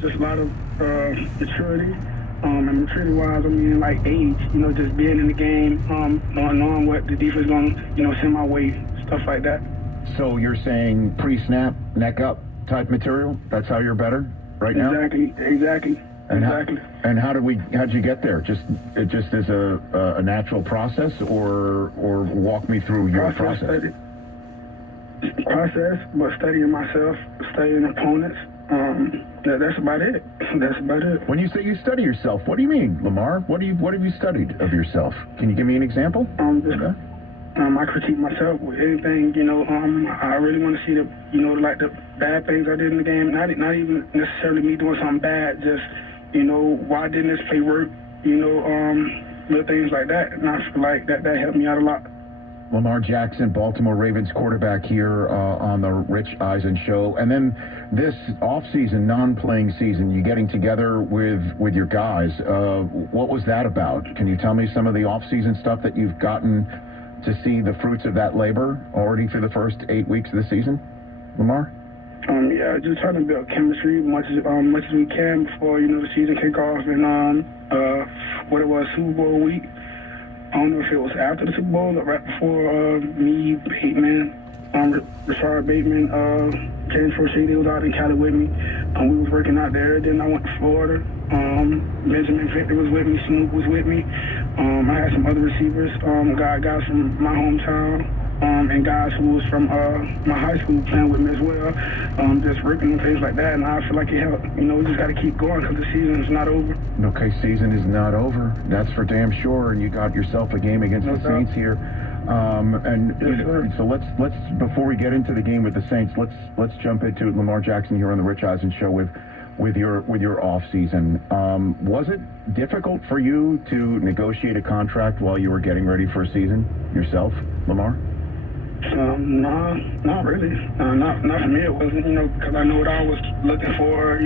just a lot of maturity. And maturity-wise, I mean, like age, just being in the game, knowing what the defense going to, send my way, stuff like that. So you're saying pre-snap, neck up type material? That's how you're better right now? Exactly. And how'd you get there? Just as a natural process, or walk me through your process? But studying myself, studying opponents. That's about it. When you say you study yourself, what do you mean, Lamar? What have you studied of yourself? Can you give me an example? I critique myself with anything. I really want to see the bad things I did in the game. Not even necessarily me doing something bad. Just why didn't this play work? Little things like that. And I feel like that helped me out a lot. Lamar Jackson, Baltimore Ravens quarterback here on the Rich Eisen Show. And then this off-season, non-playing season, you getting together with your guys. What was that about? Can you tell me some of the off-season stuff that you've gotten to see the fruits of that labor already for the first 8 weeks of the season, Lamar? Yeah, just trying to build chemistry much as we can before the season kick off and what it was, Super Bowl week. I don't know if it was after the Super Bowl or right before. Me, Bateman, Rashard Bateman, James Forshade, they was out in Cali with me. We was working out there. Then I went to Florida. Benjamin Victor was with me. Snoop was with me. I had some other receivers, guys from my hometown, and guys who was from my high school playing with me as well. Just working and things like that, and I feel like it helped. We just got to keep going because the season is not over. Okay, season is not over. That's for damn sure. And you got yourself a game against the Saints here. So let's before we get into the game with the Saints, let's jump into Lamar Jackson here on the Rich Eisen Show with your off season. Was it difficult for you to negotiate a contract while you were getting ready for a season yourself, Lamar? No, not really. Not for me. It wasn't, because I know what I was looking for.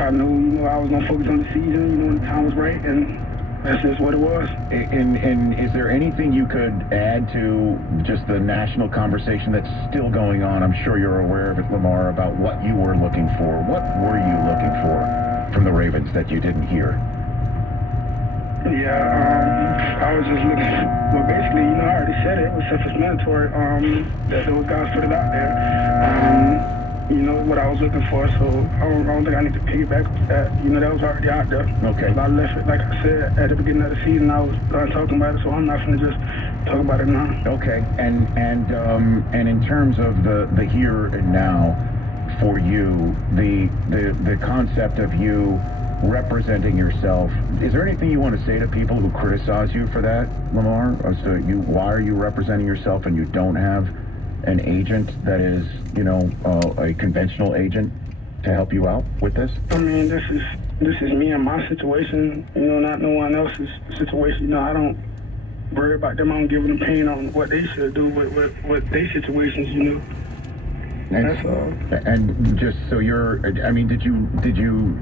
I knew, I was gonna focus on the season. When the time was right, and that's just what it was. And is there anything you could add to just the national conversation that's still going on? I'm sure you're aware of it, Lamar, about what you were looking for. What were you looking for from the Ravens that you didn't hear? Yeah, I was just looking. Well, basically, I already said it. It was self-explanatory. That those guys put it out there. What I was looking for. So I don't think I need to piggyback with that. That was already out there. Okay. I left it, like I said, at the beginning of the season. I was talking about it, so I'm not going to just talk about it now. Okay. And in terms of the here and now for you, the concept of you representing yourself, is there anything you want to say to people who criticize you for that, Lamar? So why are you representing yourself and you don't have an agent that is, a conventional agent to help you out with this? I mean, this is me and my situation, not no one else's situation. I don't worry about them. I don't give them pain on what they should do with their situations, That's all. And just so did you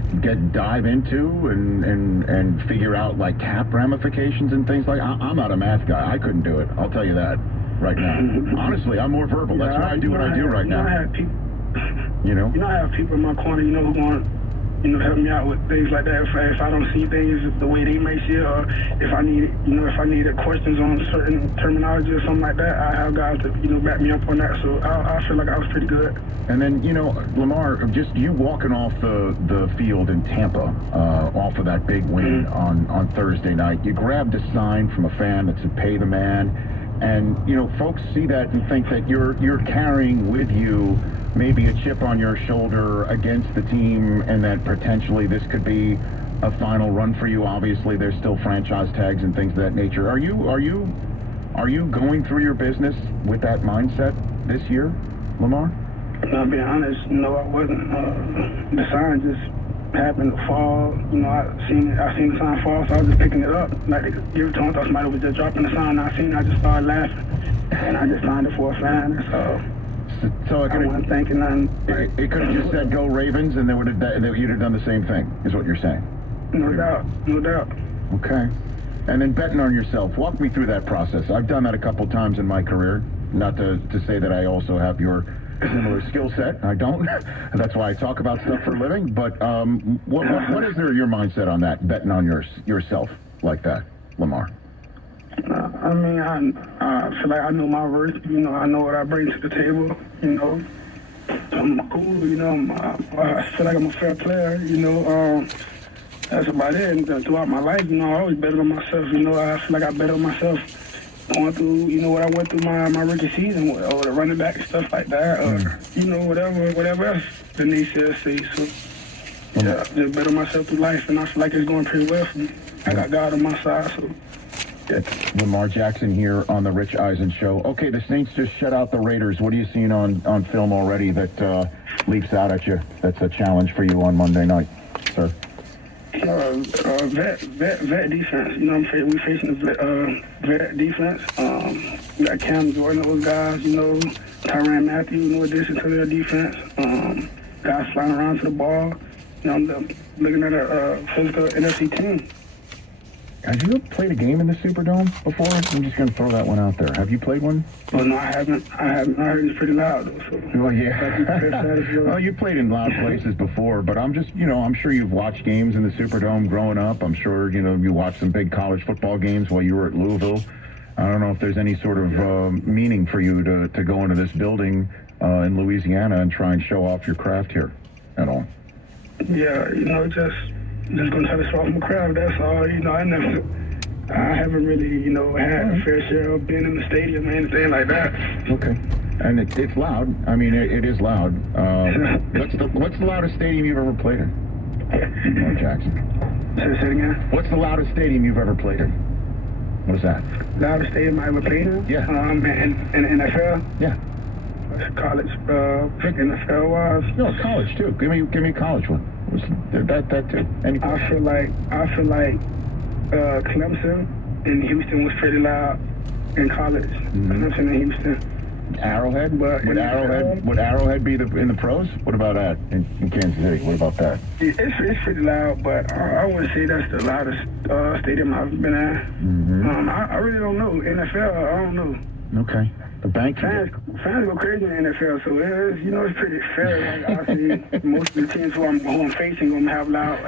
dive into and figure out like cap ramifications and things like? I'm not a math guy. I couldn't do it. I'll tell you that right now. Honestly, I'm more verbal. That's why I do what I do right now. I have people. I have people in my corner, who want, help me out with things like that. If I don't see things the way they may see it, or if I needed questions on certain terminology or something like that, I have guys to, back me up on that. So I feel like I was pretty good. And then, Lamar, just you walking off the field in Tampa, off of that big win on Thursday night, you grabbed a sign from a fan that said, "Pay the man." And, folks see that and think that you're carrying with you maybe a chip on your shoulder against the team, and that potentially this could be a final run for you. Obviously, there's still franchise tags and things of that nature. Are you going through your business with that mindset this year, Lamar? I'll be honest, no, I wasn't. The sign just happened to fall. I seen the sign fall, so I was just picking it up. Like every time I thought somebody was just dropping the sign, I seen it, I just started laughing, and I just signed it for a fan. So I wasn't thinking nothing. It could have just said "Go Ravens," and you'd have done the same thing. Is what you're saying? No doubt. Okay. And then betting on yourself. Walk me through that process. I've done that a couple times in my career. Not to say that I also have your similar skill set. I don't. That's why I talk about stuff for a living. But what is your mindset on that, betting on yourself like that, Lamar? I mean, I feel like I know my worth. I know what I bring to the table. I'm cool. I feel like I'm a fair player. That's about it. And throughout my life, I always bet on myself. I feel like I bet on myself going through, what I went through my rookie season, or the running back, stuff like that, or, whatever else the naysayers say. So, yeah, just bet on myself through life, and I feel like it's going pretty well for me. I got God on my side, so. It's Lamar Jackson here on the Rich Eisen Show. Okay, the Saints just shut out the Raiders. What are you seeing on film already that leaps out at you? That's a challenge for you on Monday night, sir. Vet defense. We facing a vet defense. We got Cam Jordan, those guys. Tyrann Matthew, in addition to their defense. Guys flying around to the ball. I'm looking at a physical NFC team. Have you played a game in the Superdome before? I'm just going to throw that one out there. Have you played one? Oh, no, I haven't. I heard it's pretty loud, though. So. Well, yeah. Well, you played in loud places before, but I'm just, I'm sure you've watched games in the Superdome growing up. I'm sure, you watched some big college football games while you were at Louisville. I don't know if there's any sort of meaning for you to go into this building in Louisiana and try and show off your craft here at all. Yeah, just gonna try to show off my craft. That's all. I haven't really, had a fair share of being in the stadium or anything like that. Okay, and it's loud. I mean, it is loud. What's the loudest stadium you've ever played in? Lamar Jackson. Say it again. What's the loudest stadium you've ever played in? What is that? Loudest stadium I ever played in? Yeah. In NFL. Yeah. College, NFL wise. No, college too. Give me a college one. That too. I feel like Clemson and Houston was pretty loud in college. Clemson and Houston. Arrowhead? But would Arrowhead be in the pros? What about that in Kansas City? What about that? It's pretty loud, but I wouldn't say that's the loudest stadium I've been at. I really don't know. NFL, I don't know. Okay. The bank fans go crazy in the NFL, so it's pretty fair. Like, I see most of the teams who I'm facing gonna have loud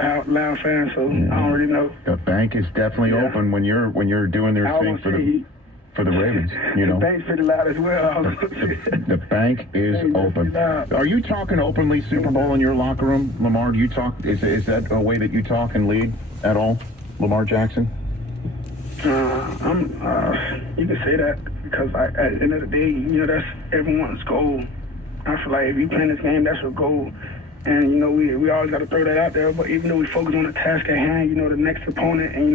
fans, so I don't really know. The bank is definitely open when you're doing their thing for the Ravens. The bank's pretty loud as well. The bank is open. Are you talking openly Super Bowl in your locker room, Lamar? Do you talk? Is that a way that you talk and lead at all, Lamar Jackson? You can say that because at the end of the day, that's everyone's goal. I feel like if you play this game, that's your goal. And, we always got to throw that out there. But even though we focus on the task at hand, the next opponent, and,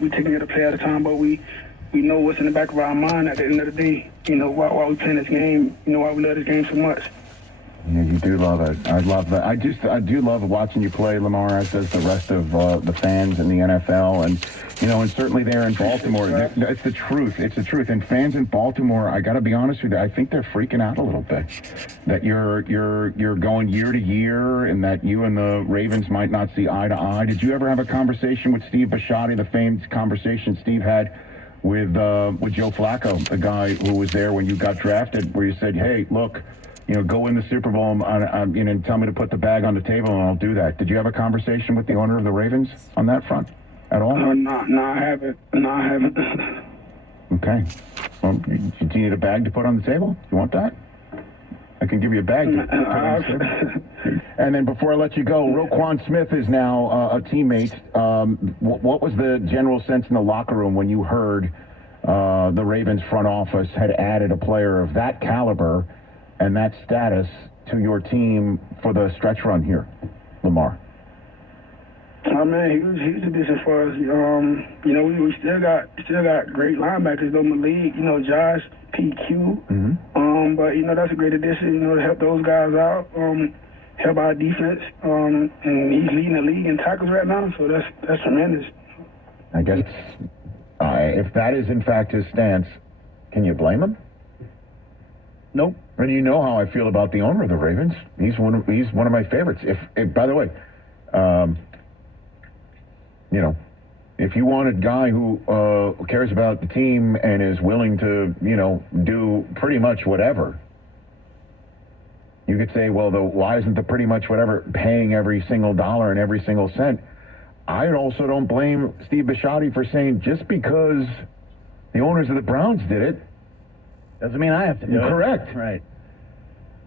we taking it a play at a time, but we know what's in the back of our mind at the end of the day, while we playing this game, why we love this game so much. Yeah, you do love it. I love that. I do love watching you play, Lamar, as does the rest of the fans in the NFL. And, and certainly there in Baltimore, it's the truth. It's the truth. And fans in Baltimore, I got to be honest with you, I think they're freaking out a little bit. That you're going year to year and that you and the Ravens might not see eye to eye. Did you ever have a conversation with Steve Bisciotti, the famed conversation Steve had with Joe Flacco, the guy who was there when you got drafted, where you said, hey, look, go win the Super Bowl and tell me to put the bag on the table and I'll do that. Did you have a conversation with the owner of the Ravens on that front at all? No, I haven't. Okay. Well, do you need a bag to put on the table? You want that? I can give you a bag to put on the table. And then before I let you go, Roquan Smith is now a teammate. What was the general sense in the locker room when you heard the Ravens front office had added a player of that caliber and that status to your team for the stretch run here, Lamar? Oh man, he was a decent for us. We still got great linebackers though in the league. Josh, PQ. But that's a great addition. To help those guys out, help our defense. And he's leading the league in tackles right now, so that's tremendous. I guess if that is in fact his stance, can you blame him? Nope. And you know how I feel about the owner of the Ravens. He's one of my favorites. If by the way, if you want a guy who cares about the team and is willing to, do pretty much whatever, You could say, well, why isn't the pretty much whatever paying every single dollar and every single cent? I also don't blame Steve Bisciotti for saying just because the owners of the Browns did it doesn't mean I have to do it. Correct. Right.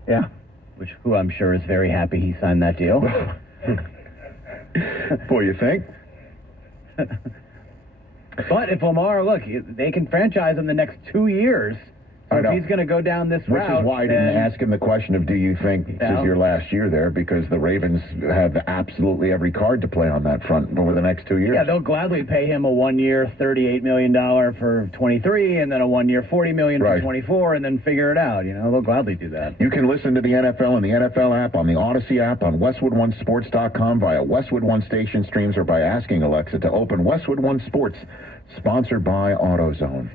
Yeah. Who I'm sure is very happy he signed that deal. Boy, you think? But if Lamar, look, they can franchise him the next 2 years. So if he's going to go down this route... Which is why I didn't ask him the question of, do you think this is your last year there? Because the Ravens have absolutely every card to play on that front over the next 2 years. Yeah, they'll gladly pay him a 1 year, $38 million for 23, and then a 1 year, $40 million for 24, and then figure it out. You know, they'll gladly do that. You can listen to the NFL on the NFL app, on the Odyssey app, on WestwoodOneSports.com, via Westwood One station streams, or by asking Alexa to open Westwood One Sports, sponsored by AutoZone.